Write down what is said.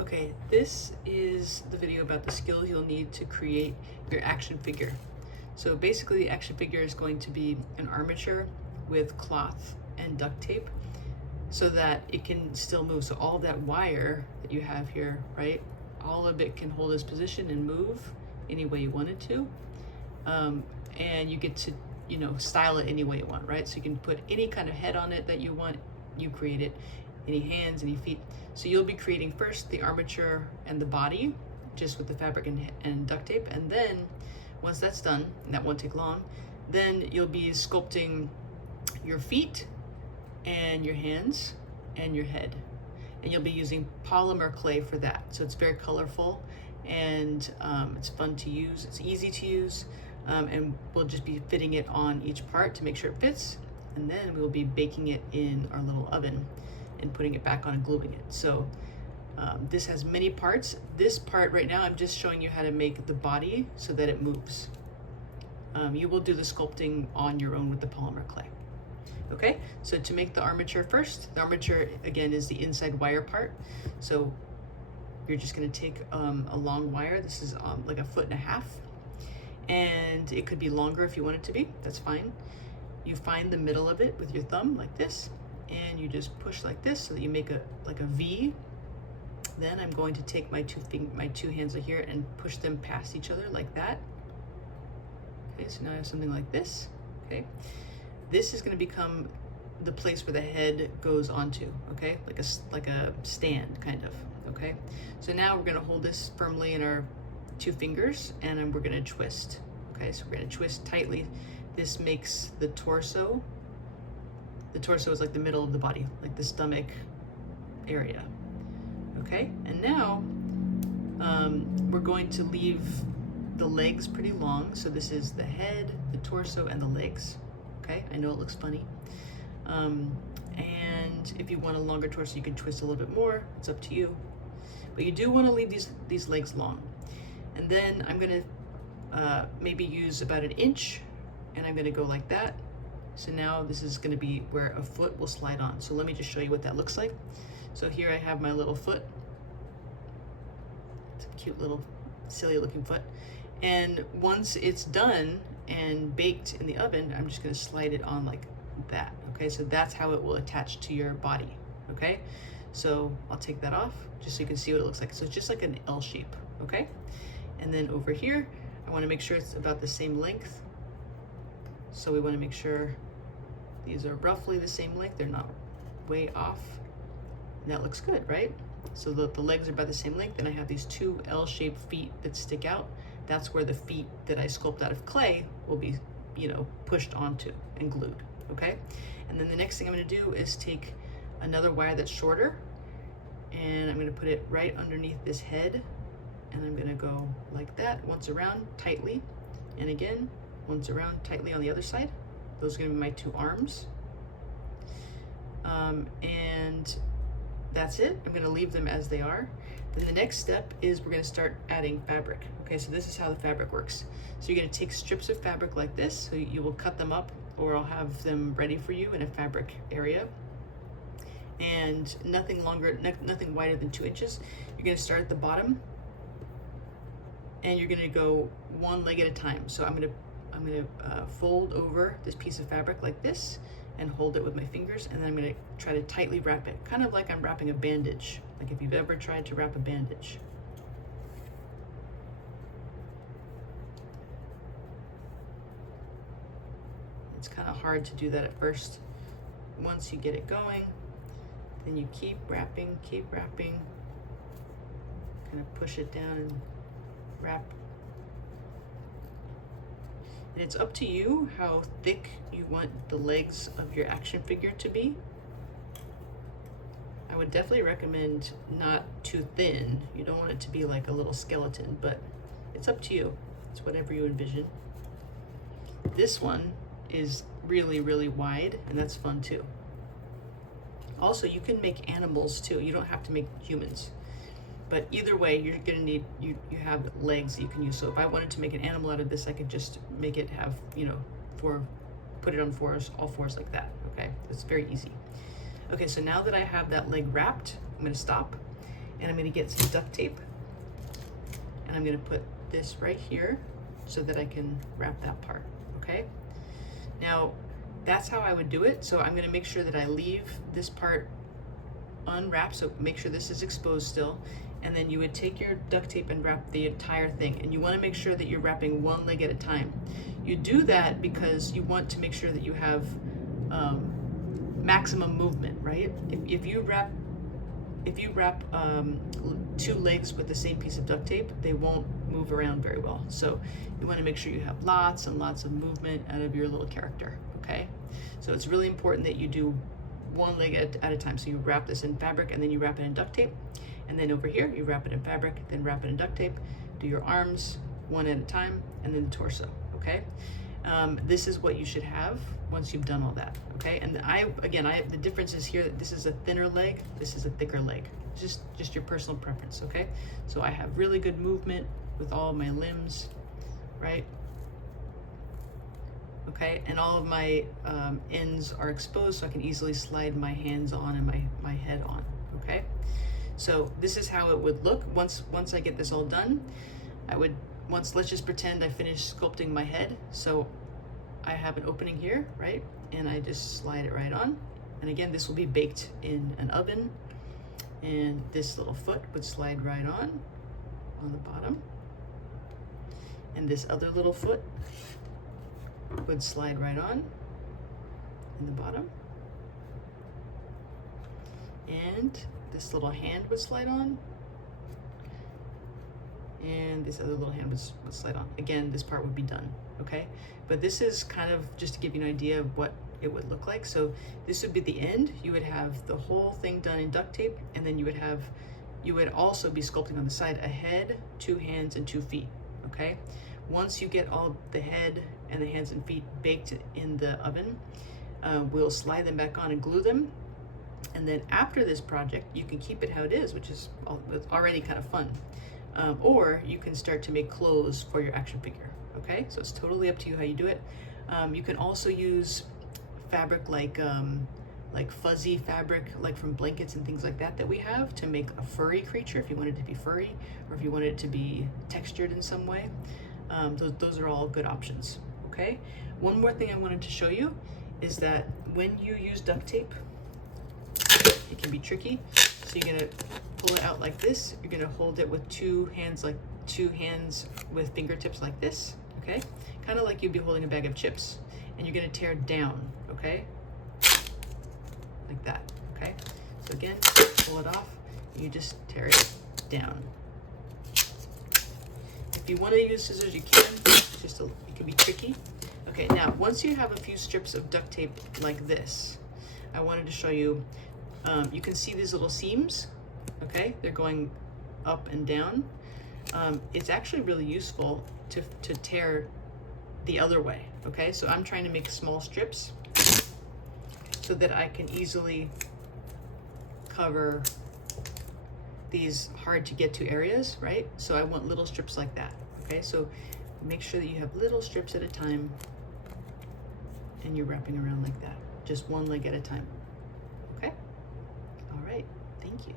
Okay, this is the video about the skills you'll need to create your action figure. So basically the action figure is going to be an armature with cloth and duct tape so that it can still move. So all that wire that you have here, right? All of it can hold its position and move any way you want it to. And you get to, style it any way you want, right? So you can put any kind of head on it that you want, you create it, any hands, any feet. So you'll be creating first the armature and the body, just with the fabric and duct tape. And then once that's done, and that won't take long, then you'll be sculpting your feet and your hands and your head. And you'll be using polymer clay for that. So it's very colorful and it's fun to use. It's easy to use. And we'll just be fitting it on each part to make sure it fits. And then we'll be baking it in our little oven and putting it back on and gluing it. So this has many parts. This part right now, I'm just showing you how to make the body so that it moves. You will do the sculpting on your own with the polymer clay. Okay, so to make the armature first, the armature again is the inside wire part. So you're just gonna take a long wire. This is like 1.5 feet. And it could be longer if you want it to be, that's fine. You find the middle of it with your thumb like this, and you just push like this so that you make a V. Then I'm going to take my two hands are here and push them past each other like that. Okay, so now I have something like this. Okay, this is going to become the place where the head goes onto. Okay, like a stand kind of. Okay, so now we're going to hold this firmly in our 2 fingers and we're going to twist. Okay, so we're going to twist tightly. This makes the torso. The torso is like the middle of the body, like the stomach area. Okay, and now we're going to leave the legs pretty long. So this is the head, the torso, and the legs. Okay, I know it looks funny. And if you want a longer torso, you can twist a little bit more. It's up to you. But you do want to leave these legs long. And then I'm gonna maybe use about 1 inch, and I'm gonna go like that. So now this is gonna be where a foot will slide on. So let me just show you what that looks like. So here I have my little foot. It's a cute little silly looking foot. And once it's done and baked in the oven, I'm just gonna slide it on like that. Okay, so that's how it will attach to your body. Okay, so I'll take that off just so you can see what it looks like. So it's just like an L shape, okay? And then over here, I wanna make sure it's about the same length. So we wanna make sure these are roughly the same length, they're not way off. And that looks good, right? So the legs are about the same length, and I have these 2 L-shaped feet that stick out. That's where the feet that I sculpt out of clay will be, pushed onto and glued, okay? And then the next thing I'm gonna do is take another wire that's shorter, and I'm gonna put it right underneath this head, and I'm gonna go like that, once around tightly, and again, once around tightly on the other side. Those are gonna be my 2 arms. And that's it. I'm gonna leave them as they are. Then the next step is we're gonna start adding fabric. Okay, so this is how the fabric works. So you're gonna take strips of fabric like this, so you will cut them up, or I'll have them ready for you in a fabric area. And nothing wider than 2 inches. You're gonna start at the bottom, and you're gonna go 1 leg at a time. So I'm gonna fold over this piece of fabric like this and hold it with my fingers, and then I'm gonna try to tightly wrap it, kind of like I'm wrapping a bandage, like if you've ever tried to wrap a bandage. It's kind of hard to do that at first. Once you get it going, then you keep wrapping, kind of push it down and wrap. And it's up to you how thick you want the legs of your action figure to be. I would definitely recommend not too thin. You don't want it to be like a little skeleton, but it's up to you. It's whatever you envision. This one is really, really wide, and that's fun too. Also, you can make animals too. You don't have to make humans. But either way, you're gonna need, you have legs that you can use. So if I wanted to make an animal out of this, I could just make it have, put it on all fours like that, okay? It's very easy. Okay, so now that I have that leg wrapped, I'm gonna stop. and I'm gonna get some duct tape, and I'm gonna put this right here so that I can wrap that part, okay? Now, that's how I would do it. So I'm gonna make sure that I leave this part unwrapped, so make sure this is exposed still, and then you would take your duct tape and wrap the entire thing, and you wanna make sure that you're wrapping one leg at a time. You do that because you want to make sure that you have maximum movement, right? If you wrap two legs with the same piece of duct tape, they won't move around very well. So you want to make sure you have lots and lots of movement out of your little character, okay? So it's really important that you do one leg at a time. So you wrap this in fabric, and then you wrap it in duct tape, and then over here you wrap it in fabric, then wrap it in duct tape. Do your arms one at a time, and then the torso, okay? This is what you should have once you've done all that, okay? And the difference is here that this is a thinner leg, this is a thicker leg. Just your personal preference, okay? So I have really good movement with all my limbs, right? Okay, and all of my ends are exposed, so I can easily slide my hands on and my head on, okay? So this is how it would look once I get this all done. Let's just pretend I finished sculpting my head. So I have an opening here, right? And I just slide it right on. And again, this will be baked in an oven. And this little foot would slide right on the bottom. And this other little foot would slide right on in the bottom. And this little hand would slide on. And this other little hand would slide on. Again, this part would be done, okay? But this is kind of just to give you an idea of what it would look like. So this would be the end. You would have the whole thing done in duct tape, and then you would also be sculpting on the side a head, 2 hands, and 2 feet, okay? Once you get all the head and the hands and feet baked in the oven, we'll slide them back on and glue them. And then after this project, you can keep it how it is, which is already kind of fun. Or you can start to make clothes for your action figure, okay? So it's totally up to you how you do it. You can also use fabric like fuzzy fabric, like from blankets and things like that we have, to make a furry creature if you want it to be furry, or if you want it to be textured in some way. Those are all good options, okay? One more thing I wanted to show you is that when you use duct tape, it can be tricky. So you're gonna pull it out like this. You're gonna hold it with 2 hands, like 2 hands with fingertips like this, okay? Kind of like you'd be holding a bag of chips. And you're gonna tear down, okay? Like that, okay? So again, pull it off, and you just tear it down. If you wanna use scissors, you can. It can be tricky. Okay, now, once you have a few strips of duct tape like this, I wanted to show you, you can see these little seams, okay? They're going up and down. It's actually really useful to tear the other way, okay? So I'm trying to make small strips so that I can easily cover these hard to get to areas, right? So I want little strips like that, okay? So make sure that you have little strips at a time, and you're wrapping around like that, just one leg at a time, okay? All right, thank you.